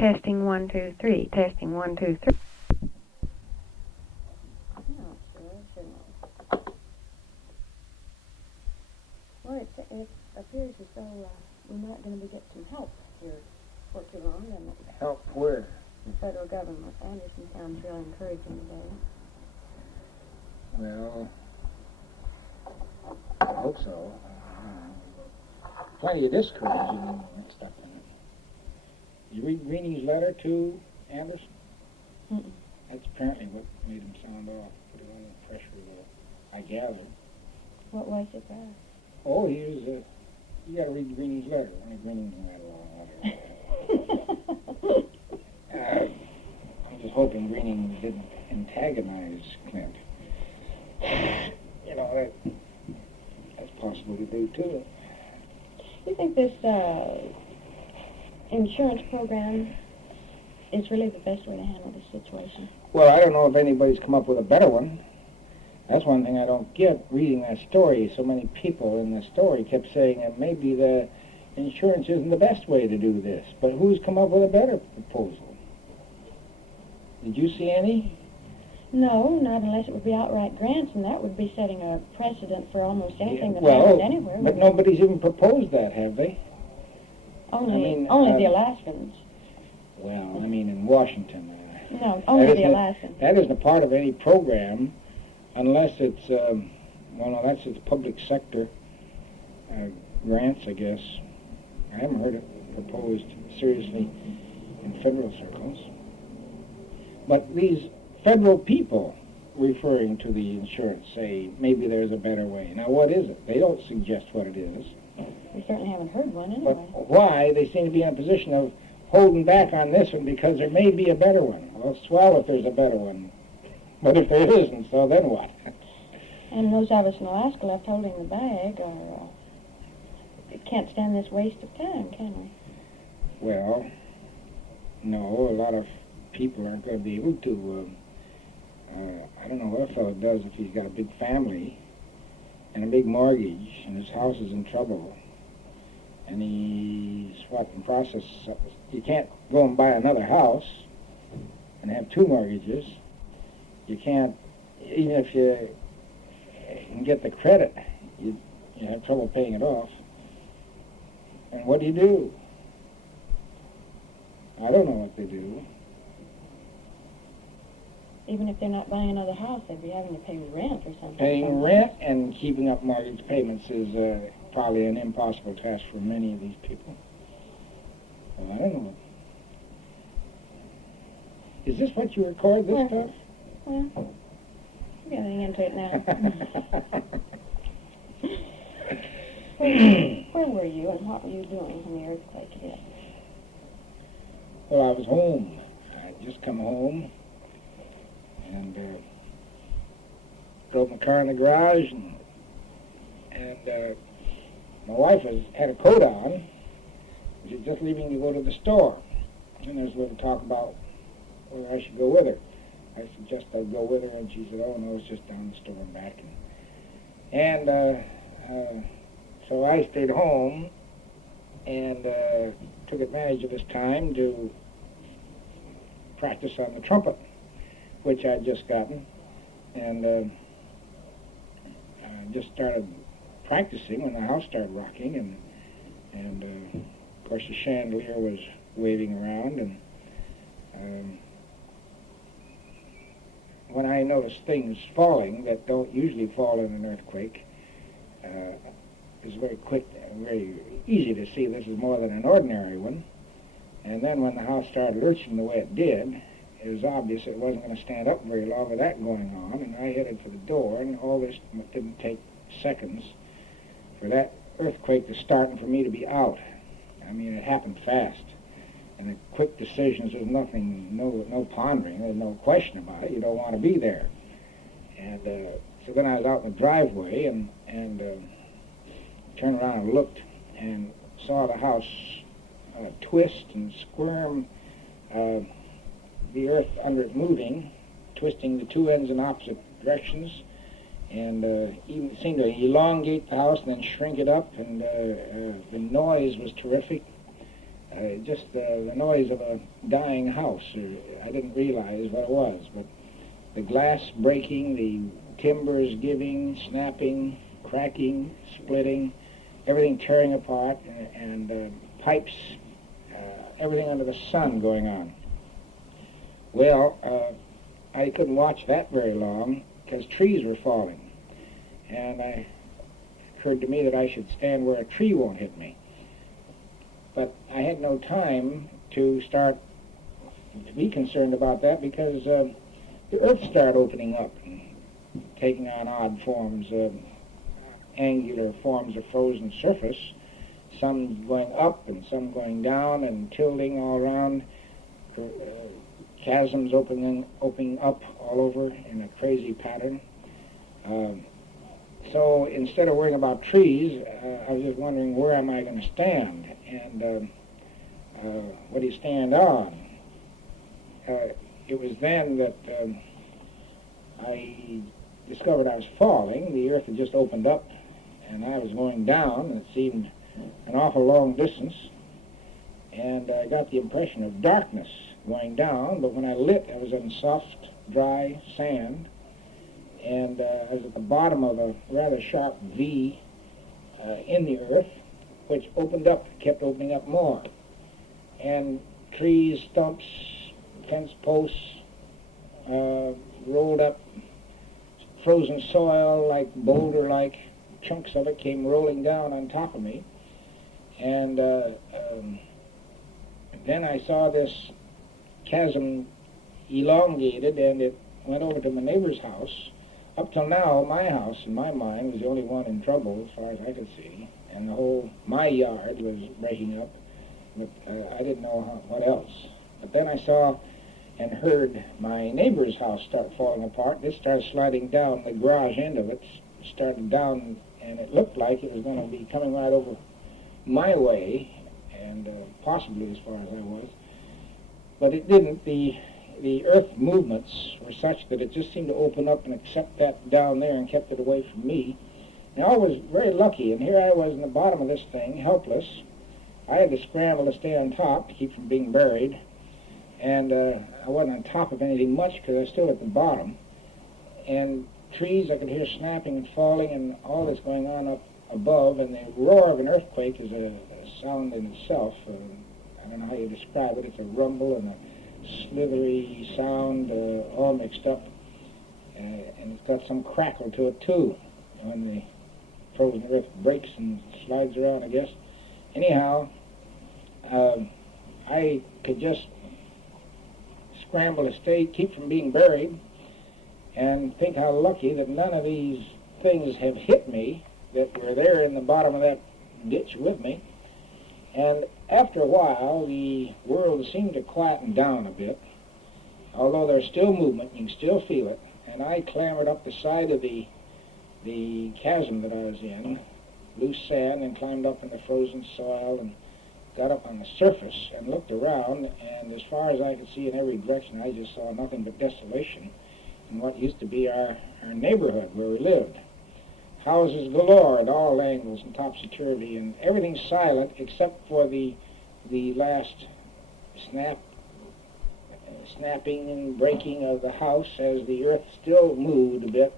Testing 1, 2, 3. Testing 1, 2, 3. Well, it appears as though we're not going to be getting some help here for too long, doesn't it? Help where? The federal government. Anderson sounds really encouraging today. Well, I hope so. Plenty of discouraging and stuff in it. You read Greenie's letter to Anderson? Mm-mm. That's apparently what made him sound off, put him under pressure, I gather. What was it, Brad? Oh, he was, you gotta read Greenie's letter. Only Greenie's not a long letter. I'm just hoping Greenie didn't antagonize Clint. You know, that's possible to do, too. You think this insurance program is really the best way to handle this situation? Well, I don't know if anybody's come up with a better one. That's one thing I don't get reading that story. So many people in the story kept saying that maybe the insurance isn't the best way to do this. But who's come up with a better proposal? Did you see any? No, not unless it would be outright grants, and that would be setting a precedent for almost anything that happens anywhere. But nobody's even proposed that, have they? Only the Alaskans. Well, I mean in Washington. No, only the Alaskans. That isn't a part of any program unless it's, that's its public sector grants, I guess. I haven't heard it proposed seriously in federal circles. But these federal people referring to the insurance say maybe there's a better way. Now, what is it? They don't suggest what it is. We certainly haven't heard one anyway. But why? They seem to be in a position of holding back on this one because there may be a better one. Well, swell if there's a better one. But if there isn't, so then what? And those of us in Alaska left holding the bag can't stand this waste of time, can we? Well, no, a lot of people aren't going to be able to. I don't know what a fellow does if he's got a big family and a big mortgage and his house is in trouble and he's, in process, you can't go and buy another house and have two mortgages. You can't, even if you can get the credit, you have trouble paying it off. And what do you do? I don't know what they do. Even if they're not buying another house, they'd be having to pay rent or something. Paying rent and keeping up mortgage payments is probably an impossible task for many of these people. Well, I don't know. Is this what you record, this stuff? Well, we're getting into it now. Where were you and what were you doing when the earthquake hit? Well, I was home. I'd just come home and drove my car in the garage, and my wife had a coat on. She was just leaving to go to the store, and there was a little talk about whether I should go with her. I suggested I'd go with her, and she said, "Oh no, it's just down the store and back." So I stayed home and took advantage of this time to practice on the trumpet, which I'd just gotten, and I just started practicing when the house started rocking, and of course the chandelier was waving around, and when I noticed things falling that don't usually fall in an earthquake, it was very quick, very easy to see this is more than an ordinary one. And then when the house started lurching the way it did, it was obvious it wasn't going to stand up very long with that going on, and I headed for the door, and all this didn't take seconds for that earthquake to start and for me to be out. I mean, it happened fast. And the quick decisions, there's nothing, no pondering, there's no question about it. You don't want to be there. And so then I was out in the driveway and turned around and looked and saw the house twist and squirm, the earth under it moving, twisting the two ends in opposite directions, and even seemed to elongate the house and then shrink it up, and the noise was terrific. just the noise of a dying house. I didn't realize what it was, but the glass breaking, the timbers giving, snapping, cracking, splitting, everything tearing apart, and pipes, everything under the sun going on. Well, I couldn't watch that very long because trees were falling, and it occurred to me that I should stand where a tree won't hit me. But I had no time to start to be concerned about that because the earth started opening up and taking on odd forms, angular forms of frozen surface, some going up and some going down and tilting all around, chasms opening up all over in a crazy pattern. So instead of worrying about trees, I was just wondering, where am I going to stand, and what do you stand on? It was then that I discovered I was falling. The earth had just opened up, and I was going down, and it seemed an awful long distance, and I got the impression of darkness going down, but when I lit, I was in soft, dry sand, and I was at the bottom of a rather sharp V in the earth, which opened up, kept opening up more. And trees, stumps, fence posts, rolled up, frozen soil, like boulder-like chunks of it came rolling down on top of me. And then I saw this chasm elongated, and it went over to my neighbor's house. Up till now, my house, in my mind, was the only one in trouble, as far as I could see, and my yard was breaking up, but I didn't know what else. But then I saw and heard my neighbor's house start falling apart. This started sliding down. The garage end of it started down, and it looked like it was going to be coming right over my way, and possibly as far as I was. But it didn't. The earth movements were such that it just seemed to open up and accept that down there and kept it away from me. And I was very lucky, and here I was in the bottom of this thing, helpless. I had to scramble to stay on top to keep from being buried, and I wasn't on top of anything much because I was still at the bottom. And trees I could hear snapping and falling and all that's going on up above, and the roar of an earthquake is a sound in itself. I don't know how you describe it. It's a rumble and a slithery sound, all mixed up, and it's got some crackle to it too when the frozen earth breaks and slides around, I guess. Anyhow, I could just scramble to keep from being buried, and think how lucky that none of these things have hit me that were there in the bottom of that ditch with me. And after a while, the world seemed to quieten down a bit, although there's still movement, you can still feel it. And I clambered up the side of the chasm that I was in, loose sand, and climbed up in the frozen soil and got up on the surface and looked around, and as far as I could see in every direction, I just saw nothing but desolation in what used to be our neighborhood where we lived. Houses galore at all angles and topsy-turvy, and everything silent except for the last snapping and breaking of the house as the earth still moved a bit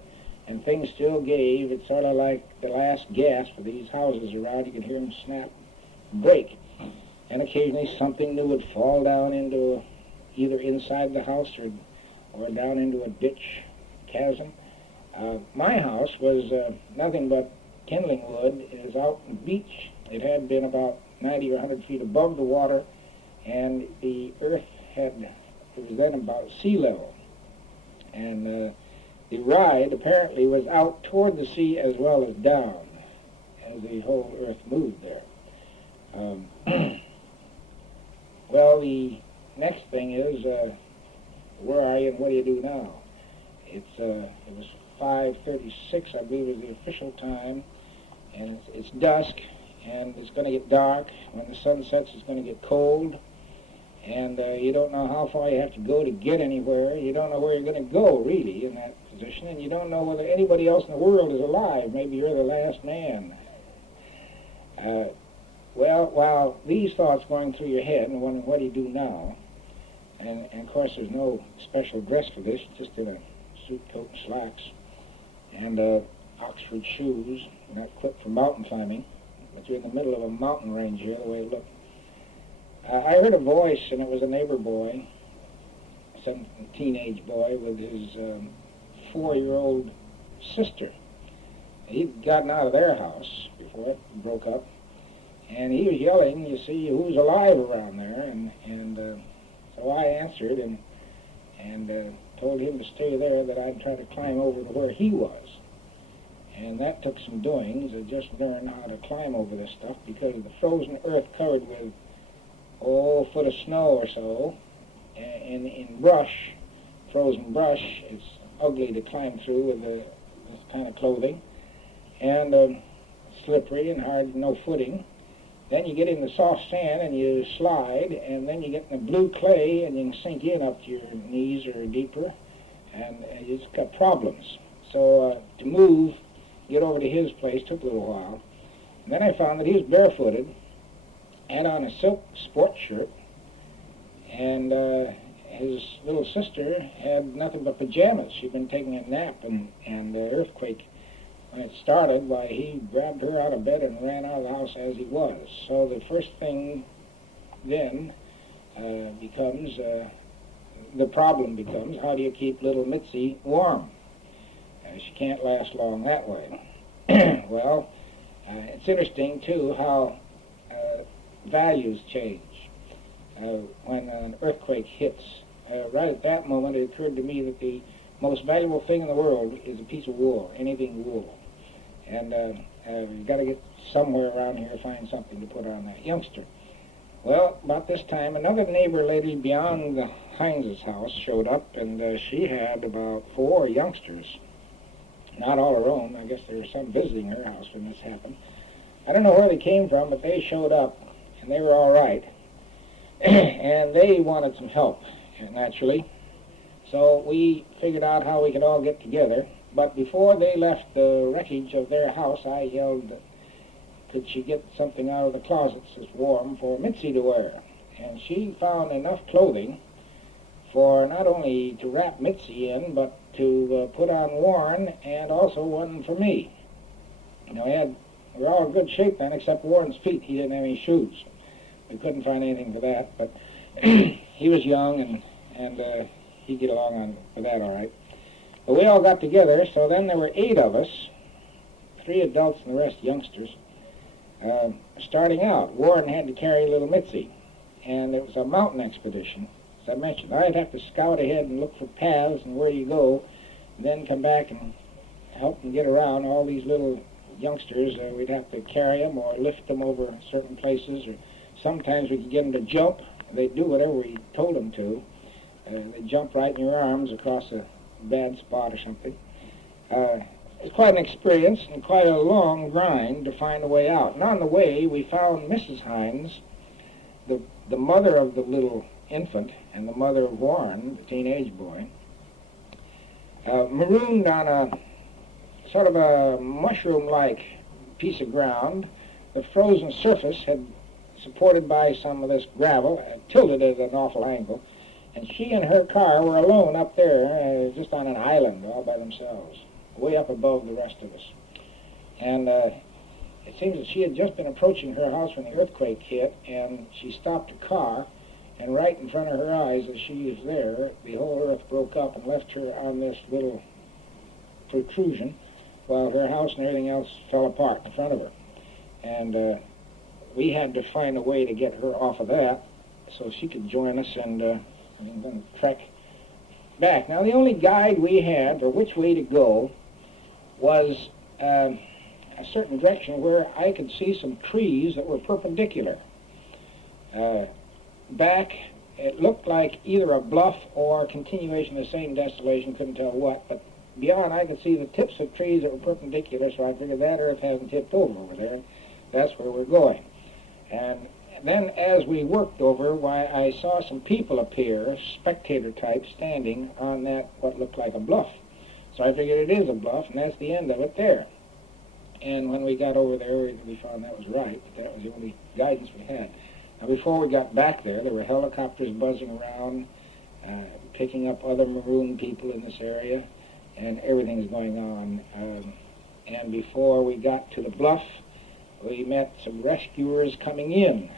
and things still gave. It's sort of like the last gasp of these houses around. You could hear them snap and break. And occasionally something new would fall down into either inside the house or down into a ditch chasm. My house was nothing but kindling wood. It was out on the beach. It had been about 90 or 100 feet above the water, and the earth it was then about sea level. And the ride apparently was out toward the sea as well as down, as the whole earth moved there. Well, the next thing is, where are you and what do you do now? It was 5:36, I believe, is the official time, and it's dusk, and it's going to get dark. When the sun sets, it's going to get cold, and you don't know how far you have to go to get anywhere. You don't know where you're going to go, really, in that position, and you don't know whether anybody else in the world is alive. Maybe you're the last man. Well, while these thoughts going through your head and wondering what do you do now, and of course there's no special dress for this, just in a suit coat and slacks, and Oxford shoes, not equipped for mountain climbing, but you're in the middle of a mountain range here, the way it looked. I heard a voice, and it was a neighbor boy, some teenage boy with his 4-year-old sister. He'd gotten out of their house before it broke up, and he was yelling, you see, who's alive around there? And so I answered and told him to stay there, that I'd try to climb over to where he was. And that took some doings. I just learned how to climb over this stuff because of the frozen earth covered with, a foot of snow or so, and in brush, frozen brush. It's ugly to climb through with this kind of clothing, and slippery and hard, no footing. Then you get in the soft sand and you slide, and then you get in the blue clay and you can sink in up to your knees or deeper, and you just got problems. So to move, get over to his place took a little while. And then I found that he was barefooted, had on a silk sports shirt, and his little sister had nothing but pajamas. She'd been taking a nap, and the earthquake, when it started, why, he grabbed her out of bed and ran out of the house as he was. So the first thing then becomes, the problem becomes, how do you keep little Mitzi warm? She can't last long that way. Well, it's interesting, too, how values change when an earthquake hits. Right at that moment, it occurred to me that the most valuable thing in the world is a piece of wool, anything wool. And we've got to get somewhere around here to find something to put on that youngster. Well, about this time, another neighbor lady beyond the Heinz's house showed up, and she had about 4 youngsters. Not all her own. I guess there were some visiting her house when this happened. I don't know where they came from, but they showed up, and they were all right. And they wanted some help, naturally. So we figured out how we could all get together. But before they left the wreckage of their house, I yelled, could she get something out of the closets that's warm for Mitzi to wear? And she found enough clothing for not only to wrap Mitzi in, but to put on Warren, and also one for me. You know, we were all in good shape then, except Warren's feet. He didn't have any shoes. We couldn't find anything for that, but he was young, and he'd get along with that all right. But we all got together, so then there were 8 of us, 3 adults and the rest youngsters, starting out. Warren had to carry little Mitzi, and it was a mountain expedition. As I mentioned, I'd have to scout ahead and look for paths and where you go, and then come back and help them get around. All these little youngsters, we'd have to carry them or lift them over certain places, or sometimes we could get them to jump. They'd do whatever we told them to. They'd jump right in your arms across a bad spot or something. It's quite an experience and quite a long grind to find a way out. And on the way, we found Mrs. Hines, the mother of the little infant, and the mother of Warren, the teenage boy, marooned on a sort of a mushroom-like piece of ground. The frozen surface had, supported by some of this gravel, tilted at an awful angle, and she and her car were alone up there, just on an island all by themselves, way up above the rest of us. And it seems that she had just been approaching her house when the earthquake hit, and she stopped the car, and right in front of her eyes as she was there, the whole earth broke up and left her on this little protrusion, while her house and everything else fell apart in front of her. And we had to find a way to get her off of that so she could join us and then trek back. Now, the only guide we had for which way to go was a certain direction where I could see some trees that were perpendicular. Back, it looked like either a bluff or a continuation of the same desolation, couldn't tell what, but beyond I could see the tips of trees that were perpendicular, so I figured that earth hasn't tipped over there. That's where we're going. And then as we worked over, why, I saw some people appear, spectator type, standing on that, what looked like a bluff. So I figured it is a bluff, and that's the end of it there. And when we got over there, we found that was right, but that was the only guidance we had. Now, before we got back there were helicopters buzzing around, picking up other maroon people in this area, and everything's going on. And before we got to the bluff, we met some rescuers coming in,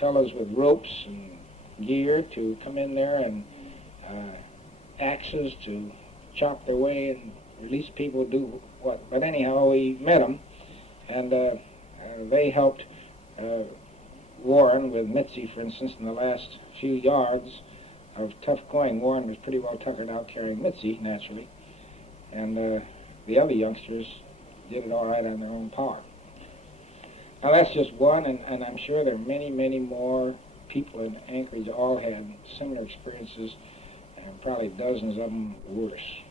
fellows with ropes and gear to come in there and axes to chop their way and release people, do what. But anyhow, we met them, and they helped Warren with Mitzi, for instance, in the last few yards of tough going. Warren was pretty well tuckered out carrying Mitzi, naturally, and the other youngsters did it all right on their own power. Now that's just one, and I'm sure there are many, many more people in Anchorage all had similar experiences, and probably dozens of them worse.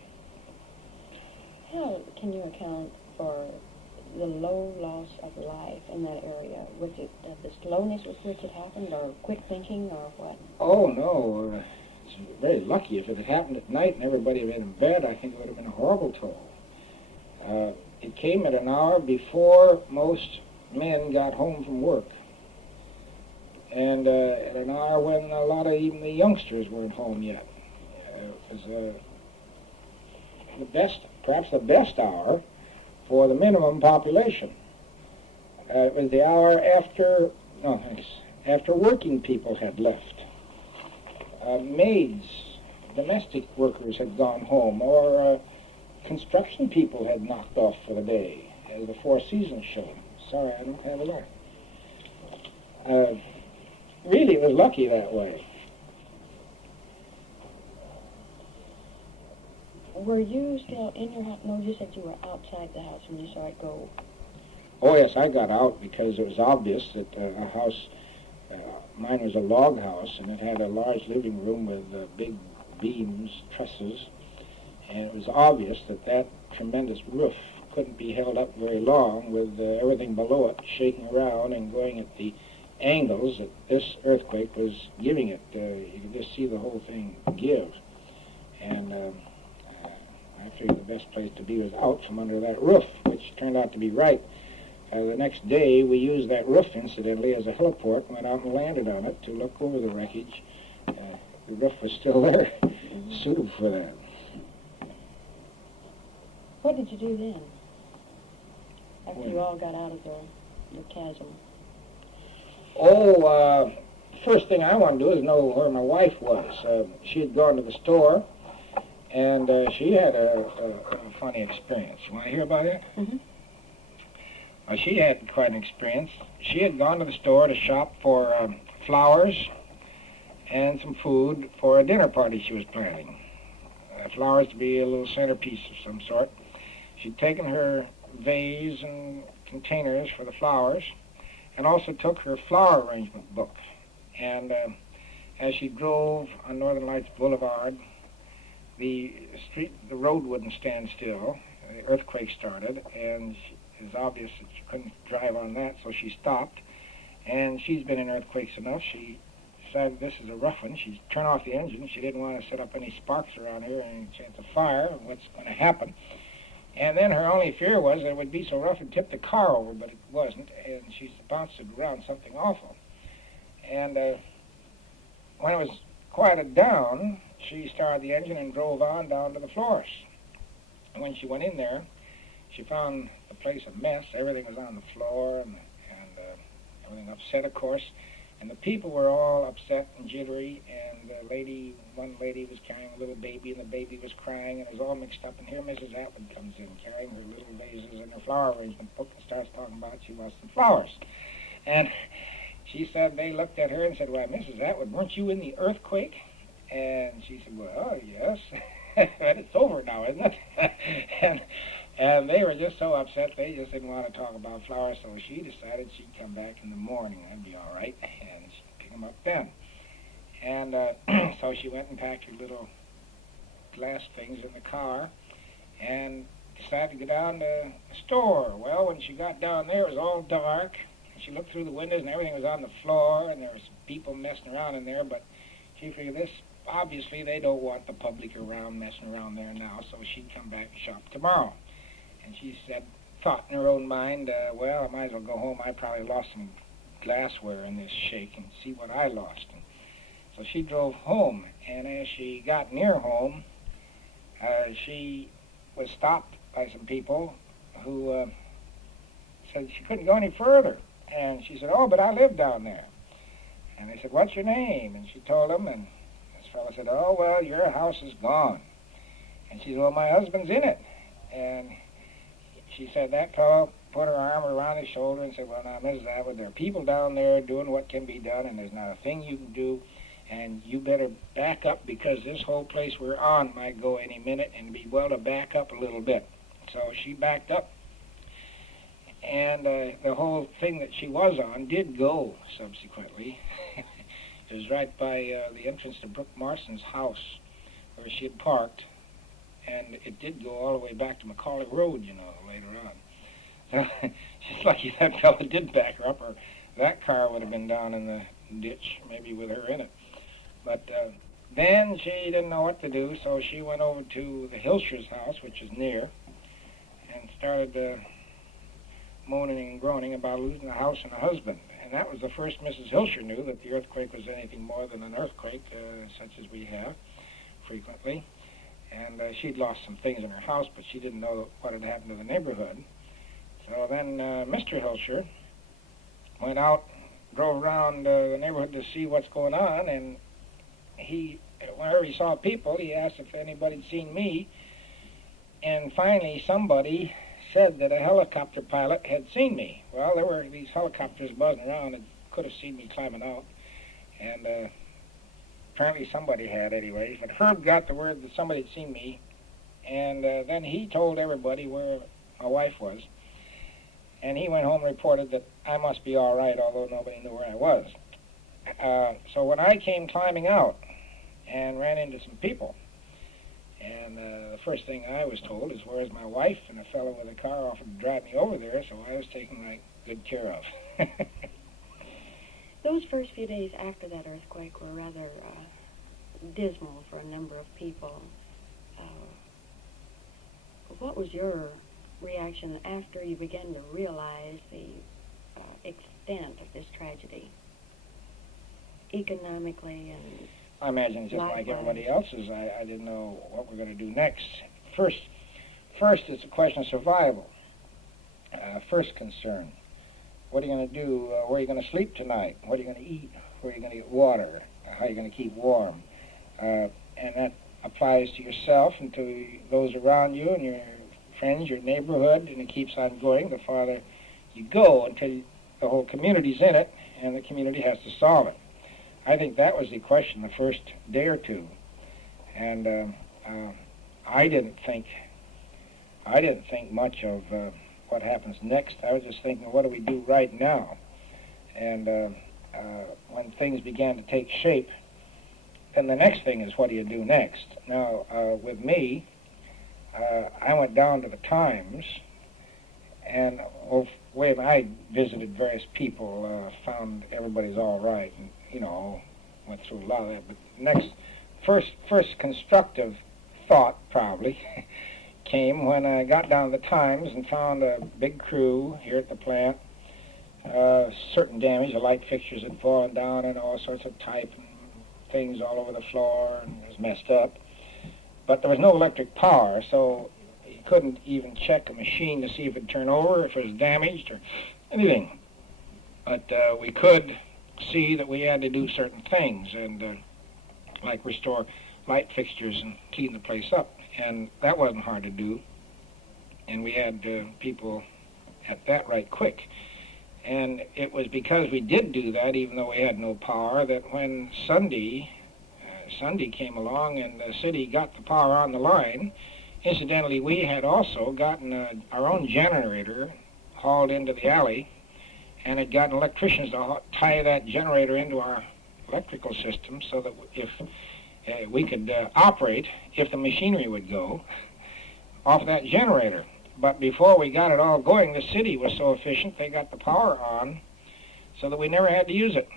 How can you account for the low loss of life in that area? Was it the slowness with which it happened, or quick thinking, or what? Oh, no. It's very lucky. If it had happened at night and everybody had been in bed, I think it would have been a horrible toll. It came at an hour before most men got home from work, and at an hour when a lot of even the youngsters weren't home yet. It was perhaps the best hour for the minimum population. It was the hour after working people had left. Maids, domestic workers had gone home, or construction people had knocked off for the day, as the Four Seasons showed. Sorry, I don't have a lot. Really, it was lucky that way. Were you still in your house? No, you said you were outside the house when you saw it go. Oh, yes, I got out because it was obvious that a house, mine was a log house, and it had a large living room with big beams, trusses, and it was obvious that that tremendous roof couldn't be held up very long with everything below it shaking around and going at the angles that this earthquake was giving it. You could just see the whole thing give. And I figured the best place to be was out from under that roof, which turned out to be right. The next day, we used that roof, incidentally, as a heliport, and went out and landed on it to look over the wreckage. The roof was still there, suited for that. What did you do then, after you all got out of the chasm? Oh, first thing I wanted to do is know where my wife was. She had gone to the store, and she had a funny experience. You want to hear about it? Mm-hmm. Well, she had quite an experience. She had gone to the store to shop for flowers and some food for a dinner party she was planning. Flowers to be a little centerpiece of some sort. She'd taken her vase and containers for the flowers, and also took her flower arrangement book. And as she drove on Northern Lights Boulevard, the road wouldn't stand still. The earthquake started, and it was obvious that she couldn't drive on that, so she stopped. And she's been in earthquakes enough. She decided this is a rough one. She'd turn off the engine. She didn't want to set up any sparks around here and chance of fire. What's going to happen? And then her only fear was that it would be so rough it'd tip the car over, but it wasn't, and she bounced it around something awful. And when it was quieted down, she started the engine and drove on down to the florist. And when she went in there, she found the place a mess. Everything was on the floor, and everything upset, of course. And the people were all upset and jittery, and one lady was carrying a little baby, and the baby was crying, and it was all mixed up. And here Mrs. Atwood comes in, carrying her little vases and her flower arrangement book, and starts talking about she wants some flowers. And she said, they looked at her and said, "Why, Mrs. Atwood, weren't you in the earthquake?" And she said, "Well, yes, but it's over now, isn't it?" And they were just so upset, they just didn't want to talk about flowers, so she decided she'd come back in the morning. That'd be all right, and she'd pick them up then. And so she went and packed her little glass things in the car and decided to go down to the store. Well, when she got down there, it was all dark. She looked through the windows, and everything was on the floor, and there was people messing around in there, but she figured this, obviously, they don't want the public around messing around there now, so she'd come back and shop tomorrow. And she said, thought in her own mind, well, I might as well go home. I probably lost some glassware in this shake and see what I lost. And so she drove home, and as she got near home, she was stopped by some people who said she couldn't go any further. And she said, oh, but I live down there. And they said, what's your name? And she told them, and this fellow said, oh, well, your house is gone. And she said, well, my husband's in it. And she said that fellow put her arm around his shoulder and said, well, now, Mrs. Atwood, there are people down there doing what can be done, and there's not a thing you can do, and you better back up because this whole place we're on might go any minute, and it'd be well to back up a little bit. So she backed up, and the whole thing that she was on did go subsequently. It was right by the entrance to Brooke Marston's house where she had parked, and it did go all the way back to Macaulay Road, you know, later on. So she's lucky that fellow did back her up, or that car would have been down in the ditch, maybe with her in it. But then she didn't know what to do, so she went over to the Hilscher's house, which is near, and started moaning and groaning about losing the house and the husband. And that was the first Mrs. Hilscher knew that the earthquake was anything more than an earthquake, such as we have frequently. And she'd lost some things in her house, but she didn't know what had happened to the neighborhood. So then Mr. Hilscher went out, drove around the neighborhood to see what's going on, and whenever he saw people, he asked if anybody had seen me. And finally, somebody said that a helicopter pilot had seen me. Well, there were these helicopters buzzing around and could have seen me climbing out. And apparently somebody had anyway. But Herb got the word that somebody had seen me, and then he told everybody where my wife was. And he went home and reported that I must be all right, although nobody knew where I was. So when I came climbing out and ran into some people, and the first thing I was told is, where's my wife? And a fellow with a car offered to drive me over there, so I was taken good care of. Those first few days after that earthquake were rather dismal for a number of people. What was your reaction after you began to realize the extent of this tragedy, economically and I imagine just like everybody else's, I didn't know what we're going to do next. First, it's a question of survival. First concern. What are you going to do? Where are you going to sleep tonight? What are you going to eat? Where are you going to get water? How are you going to keep warm? And that applies to yourself and to those around you and your friends, your neighborhood, and it keeps on going the farther you go until the whole community's in it and the community has to solve it. I think that was the question the first day or two, and I didn't think much of what happens next. I was just thinking, what do we do right now? And when things began to take shape, then the next thing is, what do you do next? Now, with me, I went down to the Times, and I visited various people, found everybody's all right, and went through a lot of that. But first constructive thought probably came when I got down to the Times and found a big crew here at the plant. Certain damage, the light fixtures had fallen down and all sorts of type and things all over the floor, and it was messed up. But there was no electric power, so you couldn't even check a machine to see if it'd turn over, if it was damaged or anything. But we could see that we had to do certain things, and like restore light fixtures and clean the place up. And that wasn't hard to do. And we had people at that right quick. And it was because we did do that, even though we had no power, that when Sunday came along and the city got the power on the line, incidentally, we had also gotten our own generator hauled into the alley, and had gotten electricians to tie that generator into our electrical system so that if we could operate, if the machinery would go, off that generator. But before we got it all going, the city was so efficient, they got the power on so that we never had to use it.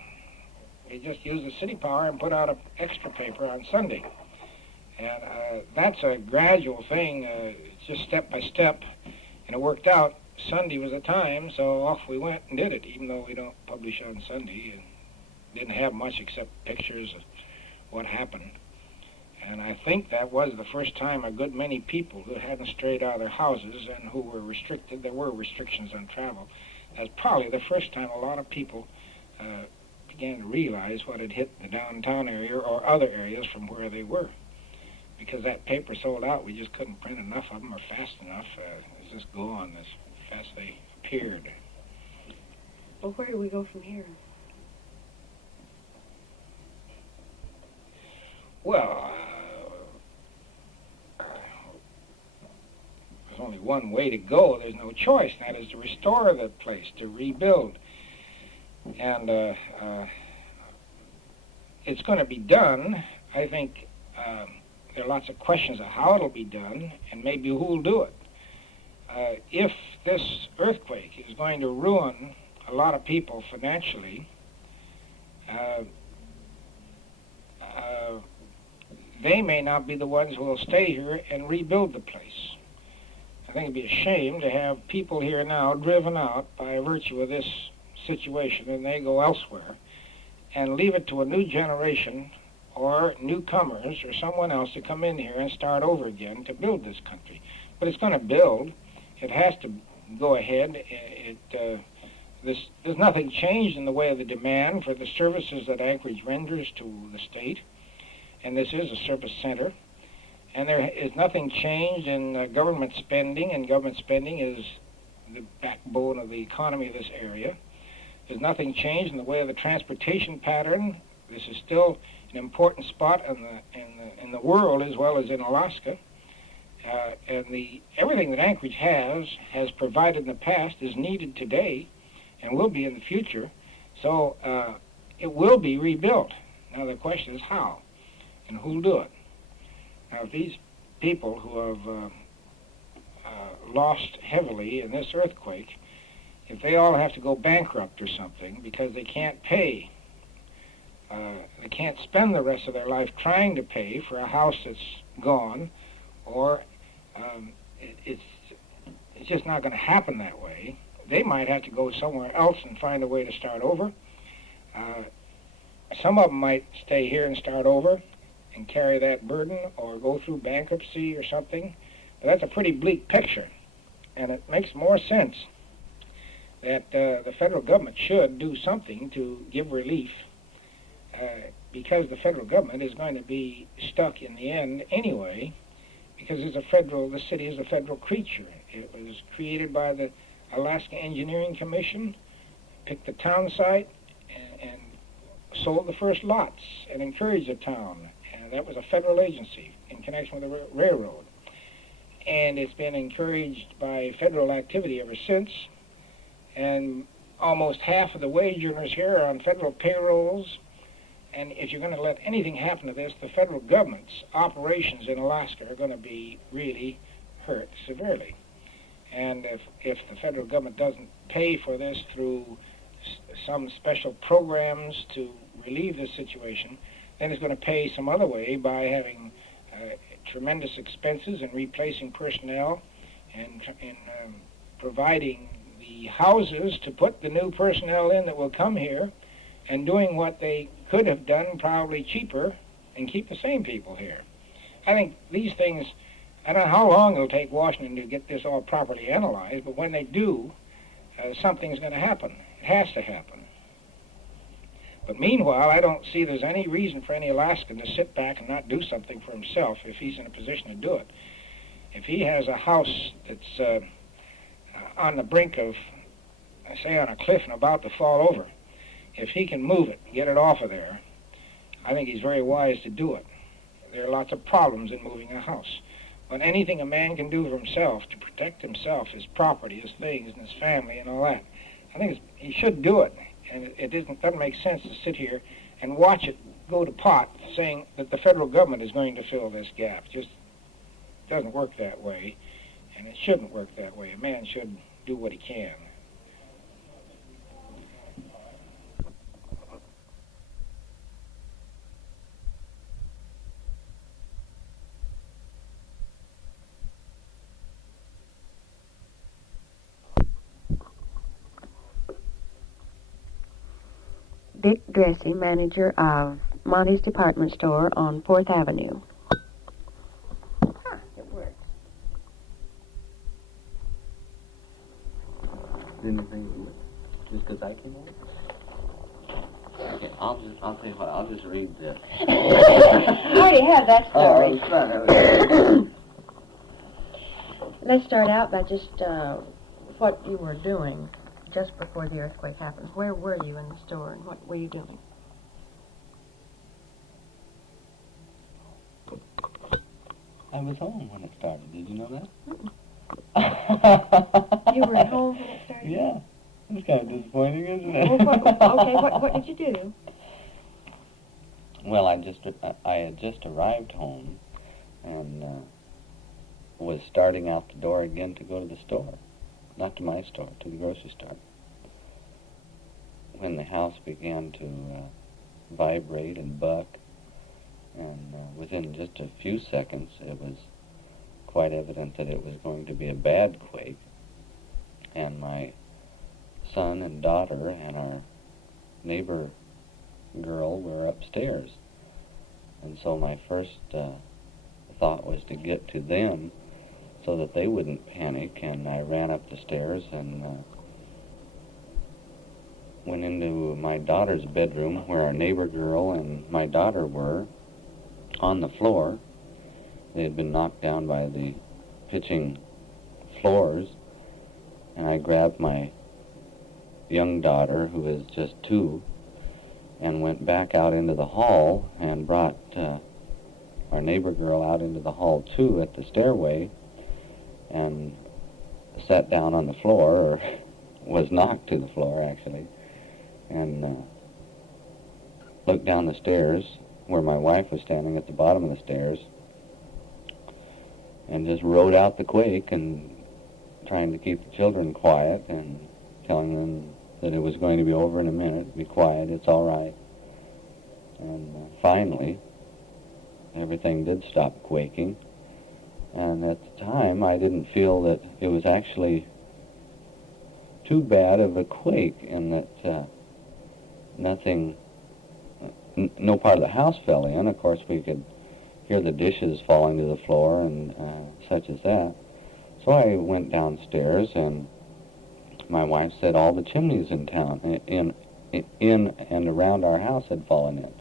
We just used the city power and put out an extra paper on Sunday. And that's a gradual thing, just step by step, and it worked out. Sunday was the time, so off we went and did it, even though we don't publish on Sunday and didn't have much except pictures of what happened. And I think that was the first time a good many people who hadn't strayed out of their houses and who were restricted, there were restrictions on travel, that's probably the first time a lot of people began to realize what had hit the downtown area or other areas from where they were. Because that paper sold out, we just couldn't print enough of them or fast enough. It was just gone as fast as they appeared. Well, where do we go from here? Well, there's only one way to go. There's no choice. That is to restore the place, to rebuild. And it's going to be done. I think there are lots of questions of how it'll be done and maybe who'll do it. If this earthquake is going to ruin a lot of people financially, they may not be the ones who will stay here and rebuild the place. I think it'd be a shame to have people here now driven out by virtue of this situation and they go elsewhere and leave it to a new generation or newcomers or someone else to come in here and start over again to build this country. But it's going to build. It has to go ahead. There's nothing changed in the way of the demand for the services that Anchorage renders to the state. And this is a service center. And there is nothing changed in government spending, and government spending is the backbone of the economy of this area. There's nothing changed in the way of the transportation pattern. This is still an important spot in the world as well as in Alaska. And everything that Anchorage has provided in the past is needed today and will be in the future. So it will be rebuilt. Now the question is how and who'll do it. Now if these people who have lost heavily in this earthquake, if they all have to go bankrupt or something because they can't pay, they can't spend the rest of their life trying to pay for a house that's gone, or it's just not going to happen that way. They might have to go somewhere else and find a way to start over. Some of them might stay here and start over and carry that burden or go through bankruptcy or something. But that's a pretty bleak picture, and it makes more sense that the federal government should do something to give relief because the federal government is going to be stuck in the end anyway, because the city is a federal creature. It was created by the Alaska Engineering Commission, picked the town site, and sold the first lots and encouraged the town. And that was a federal agency in connection with the railroad. And it's been encouraged by federal activity ever since. And almost half of the wage earners here are on federal payrolls. And if you're going to let anything happen to this, the federal government's operations in Alaska are going to be really hurt severely. And if the federal government doesn't pay for this through some special programs to relieve this situation, then it's going to pay some other way by having tremendous expenses in replacing personnel and providing the houses to put the new personnel in that will come here, and doing what they could have done probably cheaper and keep the same people here. I think these things, I don't know how long it'll take Washington to get this all properly analyzed, but when they do, something's going to happen. It has to happen. But meanwhile, I don't see there's any reason for any Alaskan to sit back and not do something for himself if he's in a position to do it. If he has a house that's on the brink of, say, on a cliff and about to fall over, if he can move it, get it off of there, I think he's very wise to do it. There are lots of problems in moving a house. But anything a man can do for himself to protect himself, his property, his things, and his family, and all that, I think he should do it. And it doesn't make sense to sit here and watch it go to pot, saying that the federal government is going to fill this gap. It just doesn't work that way, and it shouldn't work that way. A man should do what he can. Vic Dressy, manager of Monty's Department Store on 4th Avenue. It works. Anything, just because I came over? Okay, I'll tell you what, I'll just read this. I already have that story. Oh, Let's start out by just what you were doing just before the earthquake happened. Where were you in the store and what were you doing? I was home when it started, did you know that? You were at home when it started? Yeah. It's kind of disappointing, isn't it? Well, what did you do? Well, I had just arrived home and was starting out the door again to go to the store. Not to my store, to the grocery store. When the house began to vibrate and buck, and within just a few seconds it was quite evident that it was going to be a bad quake, and my son and daughter and our neighbor girl were upstairs. And so my first thought was to get to them so that they wouldn't panic, and I ran up the stairs and went into my daughter's bedroom where our neighbor girl and my daughter were on the floor. They had been knocked down by the pitching floors, and I grabbed my young daughter, who is just 2, and went back out into the hall and brought our neighbor girl out into the hall too at the stairway, and sat down on the floor, or was knocked to the floor actually, and looked down the stairs where my wife was standing at the bottom of the stairs, and just rode out the quake and trying to keep the children quiet and telling them that it was going to be over in a minute. Be quiet, it's all right. And finally, everything did stop quaking. And at the time, I didn't feel that it was actually too bad of a quake, in that no part of the house fell in. Of course, we could hear the dishes falling to the floor and such as that. So I went downstairs, and my wife said all the chimneys in town, in and around our house, had fallen in.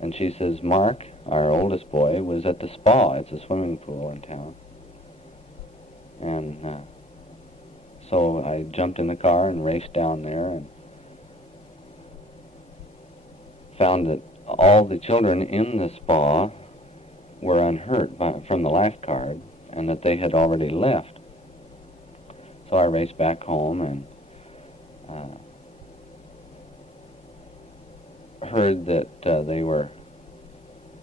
And she says, Mark, our oldest boy, was at the spa. It's a swimming pool in town. And so I jumped in the car and raced down there and found that all the children in the spa were unhurt from the lifeguard, and that they had already left. So I raced back home and heard that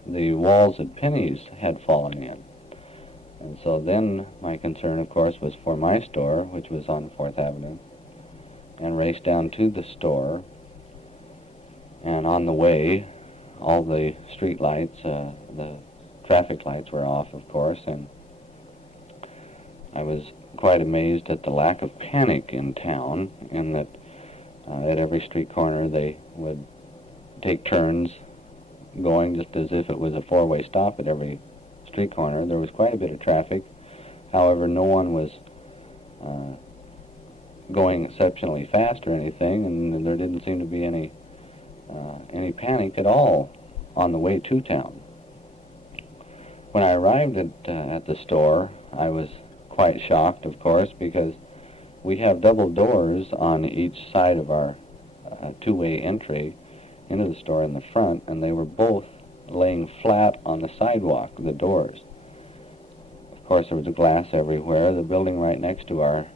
the walls at Penny's had fallen in. And so then my concern, of course, was for my store, which was on 4th Avenue, and raced down to the store. And on the way, all the street lights, the traffic lights were off, of course, and I was quite amazed at the lack of panic in town, in that at every street corner they would take turns going just as if it was a 4-way stop at every street corner. There was quite a bit of traffic. However, no one was going exceptionally fast or anything, and there didn't seem to be any panic at all on the way to town. When I arrived at the store, I was quite shocked, of course, because we have double doors on each side of our 2-way entry into the store in the front, and they were both laying flat on the sidewalk, the doors. Of course, there was glass everywhere. The building right next to our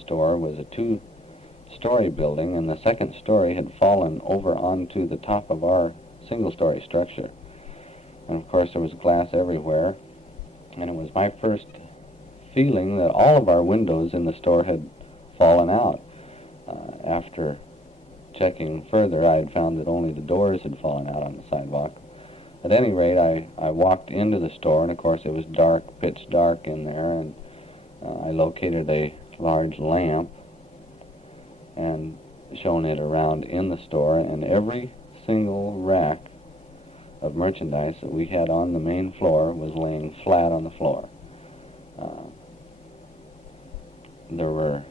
store was a 2-story building, and the second story had fallen over onto the top of our single-story structure. And of course, there was glass everywhere, and it was my first feeling that all of our windows in the store had fallen out. After checking further, I had found that only the doors had fallen out on the sidewalk. At any rate, I walked into the store, and of course it was dark, pitch dark in there, and I located a large lamp and shown it around in the store, and every single rack of merchandise that we had on the main floor was laying flat on the floor. There were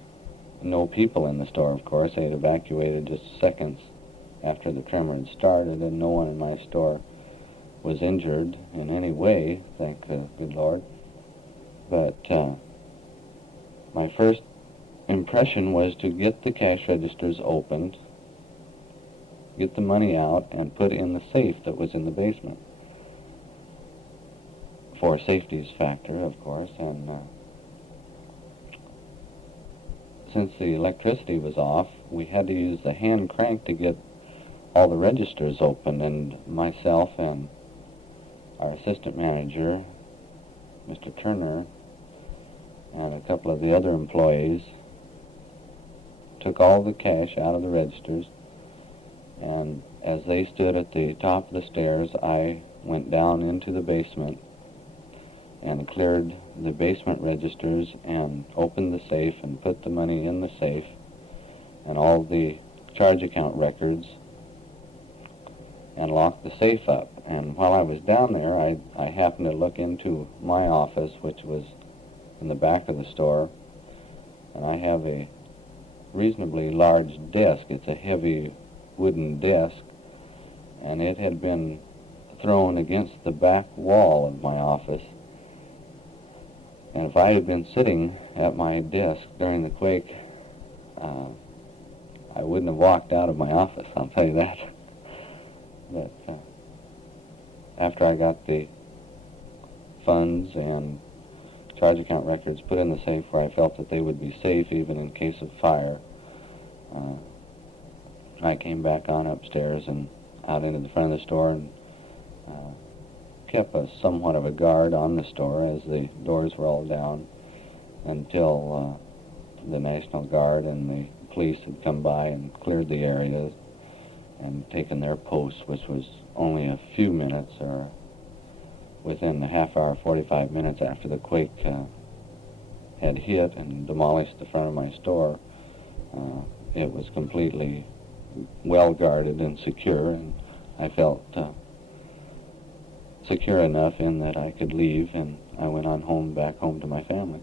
no people in the store, of course. They had evacuated just seconds after the tremor had started, and no one in my store was injured in any way, thank the good Lord. But my first impression was to get the cash registers opened, get the money out, and put in the safe that was in the basement. For safety's factor, of course, and since the electricity was off, we had to use the hand crank to get all the registers open, and myself and our assistant manager, Mr. Turner, and a couple of the other employees took all the cash out of the registers, and as they stood at the top of the stairs, I went down into the basement and cleared the basement registers and opened the safe and put the money in the safe and all the charge account records and locked the safe up. And while I was down there, I happened to look into my office, which was in the back of the store, and I have a reasonably large desk. It's a heavy wooden desk, and it had been thrown against the back wall of my office. And if I had been sitting at my desk during the quake, I wouldn't have walked out of my office, I'll tell you that. But after I got the funds and charge account records put in the safe where I felt that they would be safe even in case of fire, I came back on upstairs and out into the front of the store and kept somewhat of a guard on the store as the doors were all down until the National Guard and the police had come by and cleared the area and taken their posts, which was only a few minutes or within a half hour, 45 minutes after the quake had hit and demolished the front of my store. It was completely well guarded and secure, and I felt secure enough in that I could leave, and I went on back home to my family.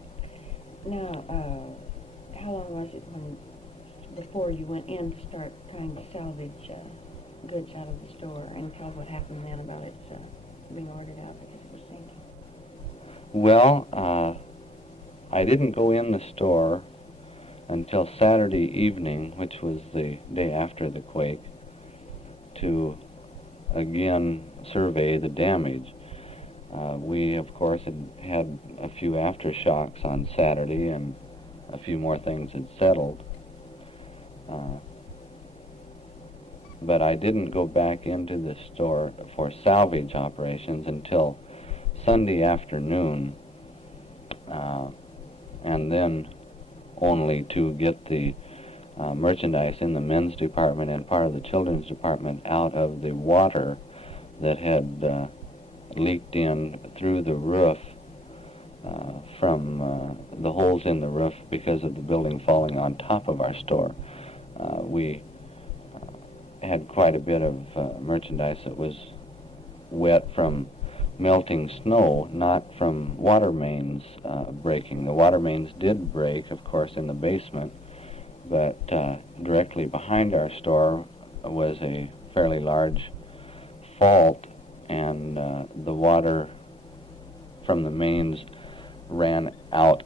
Now, how long was it before you went in to start trying to salvage goods out of the store, and tell what happened then about it being ordered out because it was sinking? Well, I didn't go in the store until Saturday evening, which was the day after the quake, to again survey the damage. We, of course, had a few aftershocks on Saturday, and a few more things had settled. But I didn't go back into the store for salvage operations until Sunday afternoon, and then only to get the merchandise in the men's department and part of the children's department out of the water that had leaked in through the roof from the holes in the roof because of the building falling on top of our store. We had quite a bit of merchandise that was wet from melting snow, not from water mains breaking. The water mains did break, of course, in the basement, but directly behind our store was a fairly large fault, and the water from the mains ran out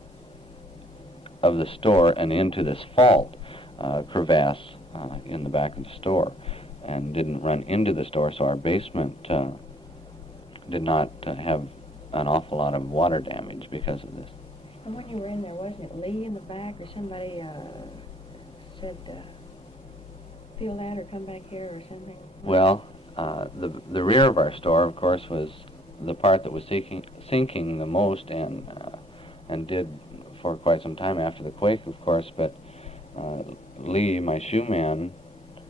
of the store and into this fault crevasse in the back of the store, and didn't run into the store, so our basement did not have an awful lot of water damage because of this. And when you were in there, wasn't it Lee in the back, or somebody said, feel that or come back here or something? Well, the rear of our store, of course, was the part that was sinking the most, and did for quite some time after the quake, of course. But Lee, my shoe man,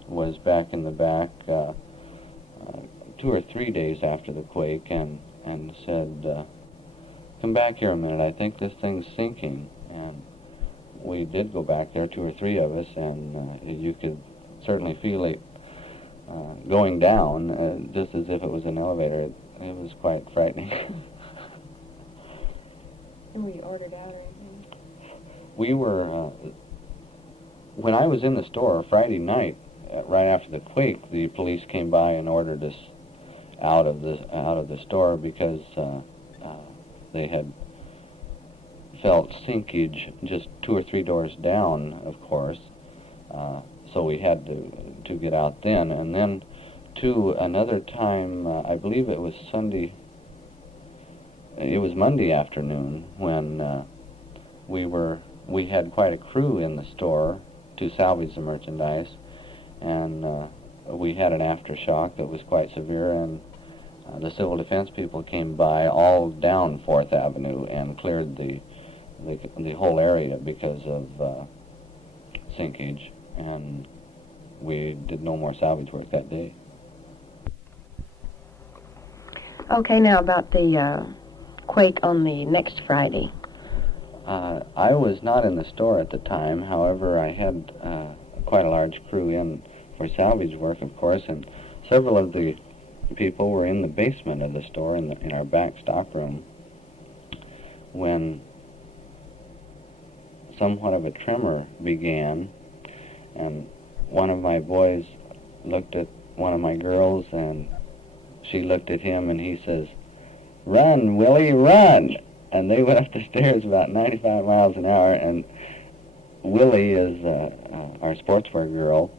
was back in the back 2 or 3 days after the quake, and said, come back here a minute, I think this thing's sinking. And we did go back there, 2 or 3 of us, and you could certainly feel it going down, just as if it was an elevator. It was quite frightening. And were you ordered out or anything? We were, when I was in the store Friday night, right after the quake, the police came by and ordered us out of the store because they had felt sinkage just 2 or 3 doors down, of course. So we had to get out then. And then, too, another time, I believe it was Monday afternoon when we had quite a crew in the store to salvage the merchandise, and we had an aftershock that was quite severe, and the civil defense people came by all down 4th Avenue and cleared the whole area because of sinkage, and we did no more salvage work that day. Okay, now about the quake on the next Friday. I was not in the store at the time. However, I had quite a large crew in for salvage work, of course, and several of the people were in the basement of the store in our back stock room when somewhat of a tremor began, and one of my boys looked at one of my girls, and she looked at him, and he says, "Run, Willie, run!" And they went up the stairs about 95 miles an hour, and Willie is our sportswear girl,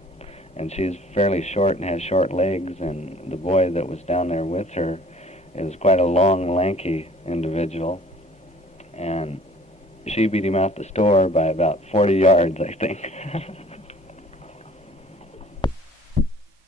and she's fairly short and has short legs, and the boy that was down there with her is quite a long, lanky individual, and she beat him out the store by about 40 yards, I think.